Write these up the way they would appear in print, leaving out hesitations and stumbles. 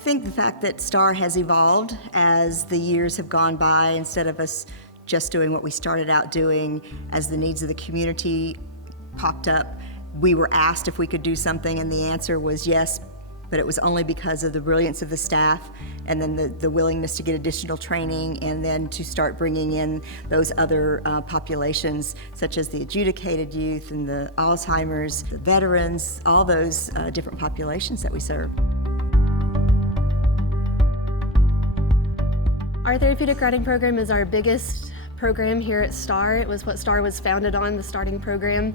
think the fact that STAR has evolved as the years have gone by, instead of us just doing what we started out doing, as the needs of the community popped up, we were asked if we could do something, and the answer was yes, but it was only because of the brilliance of the staff, and then the willingness to get additional training, and then to start bringing in those other populations, such as the adjudicated youth and the Alzheimer's, the veterans, all those different populations that we serve. Our therapeutic riding program is our biggest program here at STAR. It was what STAR was founded on, the starting program.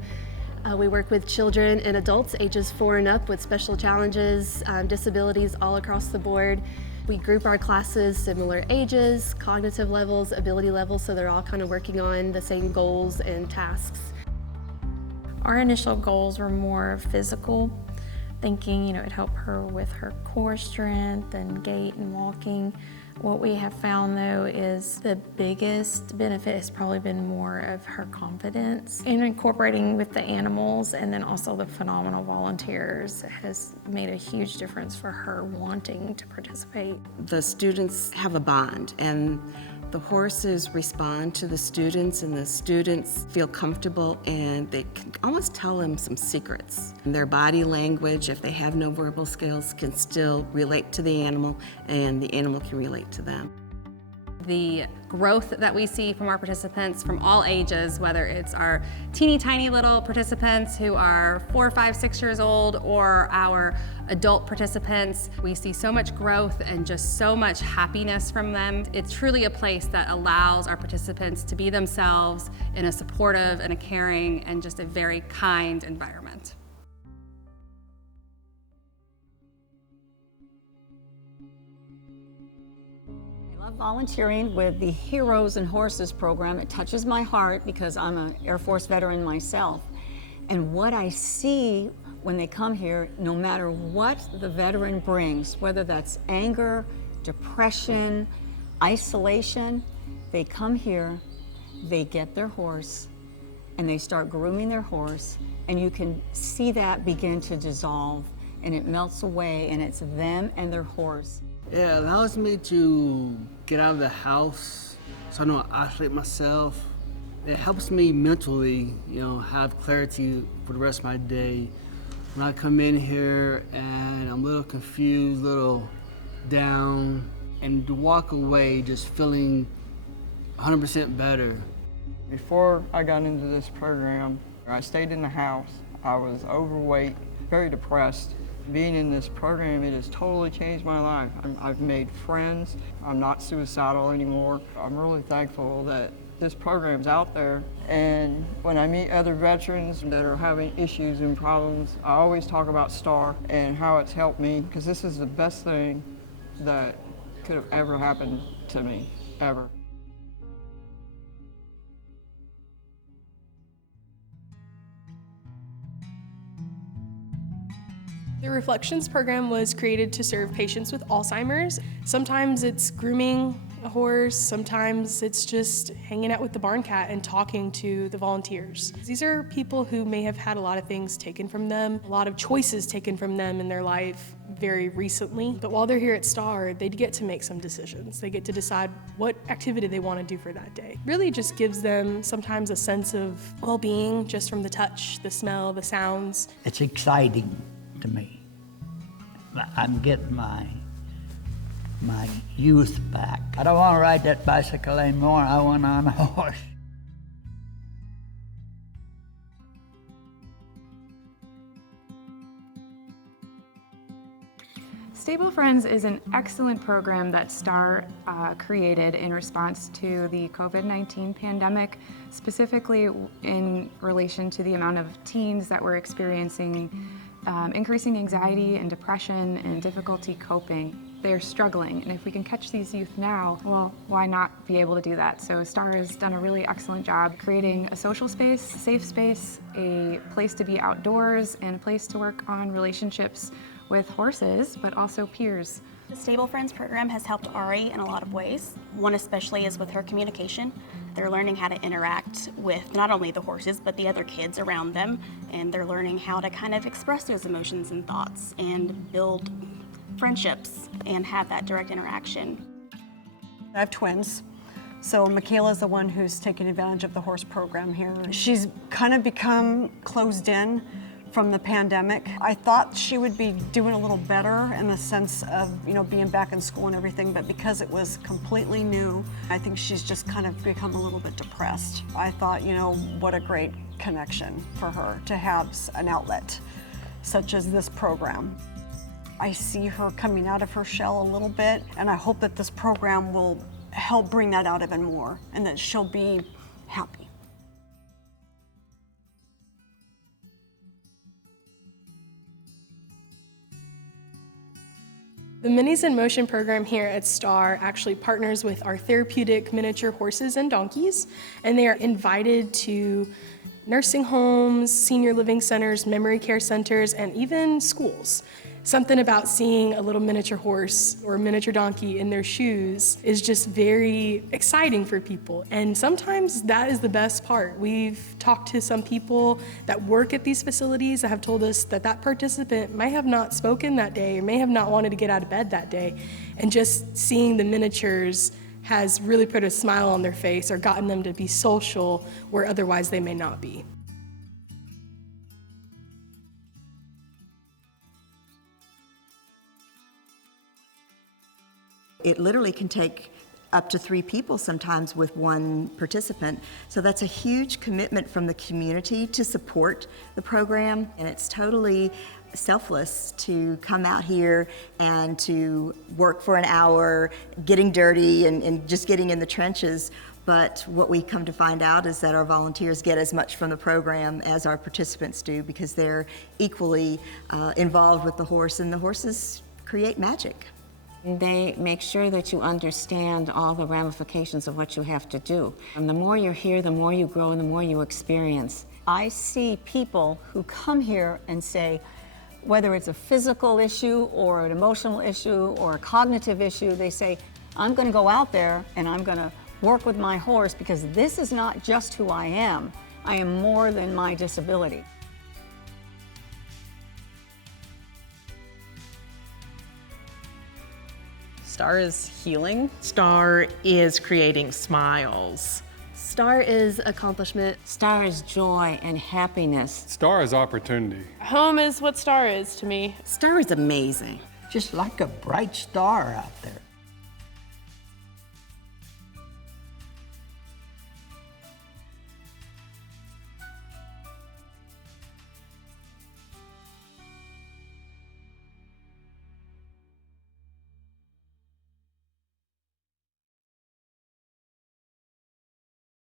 We work with children and adults ages 4 and up with special challenges, disabilities all across the board. We group our classes similar ages, cognitive levels, ability levels, so they're all kind of working on the same goals and tasks. Our initial goals were more physical, thinking it'd help her with her core strength and gait and walking. What we have found, though, is the biggest benefit has probably been more of her confidence and incorporating with the animals, and then also the phenomenal volunteers has made a huge difference for her wanting to participate. The students have a bond, and the horses respond to the students, and the students feel comfortable, and they can almost tell them some secrets. And their body language, if they have no verbal skills, can still relate to the animal, and the animal can relate to them. The growth that we see from our participants from all ages, whether it's our teeny tiny little participants who are 4, 5, 6 years old, or our adult participants, we see so much growth and just so much happiness from them. It's truly a place that allows our participants to be themselves in a supportive and a caring and just a very kind environment. I love volunteering with the Heroes and Horses program. It touches my heart because I'm an Air Force veteran myself. And what I see when they come here, no matter what the veteran brings, whether that's anger, depression, isolation, they come here, they get their horse, and they start grooming their horse, and you can see that begin to dissolve, and it melts away, and it's them and their horse. It allows me to get out of the house so I don't isolate myself. It helps me mentally, have clarity for the rest of my day. When I come in here and I'm a little confused, a little down, and to walk away just feeling 100% better. Before I got into this program, I stayed in the house. I was overweight, very depressed. Being in this program, it has totally changed my life. I've made friends. I'm not suicidal anymore. I'm really thankful that this program's out there. And when I meet other veterans that are having issues and problems, I always talk about STAR and how it's helped me, because this is the best thing that could have ever happened to me, ever. The Reflections program was created to serve patients with Alzheimer's. Sometimes it's grooming a horse, sometimes it's just hanging out with the barn cat and talking to the volunteers. These are people who may have had a lot of things taken from them, a lot of choices taken from them in their life very recently. But while they're here at STAR, they get to make some decisions. They get to decide what activity they want to do for that day. Really just gives them sometimes a sense of well-being just from the touch, the smell, the sounds. It's exciting to me. I'm getting my youth back. I don't want to ride that bicycle anymore. I want on a horse. Stable Friends is an excellent program that STAR created in response to the COVID-19 pandemic, specifically in relation to the amount of teens that were experiencing increasing anxiety and depression and difficulty coping. They're struggling, and if we can catch these youth now, well, why not be able to do that? So STAR has done a really excellent job creating a social space, safe space, a place to be outdoors, and a place to work on relationships with horses, but also peers. The Stable Friends program has helped Ari in a lot of ways. One especially is with her communication. They're learning how to interact with not only the horses, but the other kids around them, and they're learning how to kind of express those emotions and thoughts and build friendships and have that direct interaction. I have twins. So Michaela's the one who's taking advantage of the horse program here. She's kind of become closed in from the pandemic. I thought she would be doing a little better in the sense of, being back in school and everything, but because it was completely new, I think she's just kind of become a little bit depressed. I thought, what a great connection for her to have an outlet such as this program. I see her coming out of her shell a little bit, and I hope that this program will help bring that out even more and that she'll be happy. The Minis in Motion program here at STAR actually partners with our therapeutic miniature horses and donkeys, and they are invited to nursing homes, senior living centers, memory care centers, and even schools. Something about seeing a little miniature horse or a miniature donkey in their shoes is just very exciting for people. And sometimes that is the best part. We've talked to some people that work at these facilities that have told us that that participant might have not spoken that day or may have not wanted to get out of bed that day. And just seeing the miniatures has really put a smile on their face or gotten them to be social where otherwise they may not be. It literally can take up to 3 people sometimes with one participant. So that's a huge commitment from the community to support the program, and it's totally selfless to come out here and to work for an hour, getting dirty and just getting in the trenches. But what we come to find out is that our volunteers get as much from the program as our participants do, because they're equally involved with the horse, and the horses create magic. They make sure that you understand all the ramifications of what you have to do. And the more you're here, the more you grow and the more you experience. I see people who come here and say, whether it's a physical issue or an emotional issue or a cognitive issue, they say, I'm going to go out there and I'm going to work with my horse because this is not just who I am more than my disability. STAR is healing. STAR is creating smiles. STAR is accomplishment. STAR is joy and happiness. STAR is opportunity. Home is what STAR is to me. STAR is amazing. Just like a bright star out there.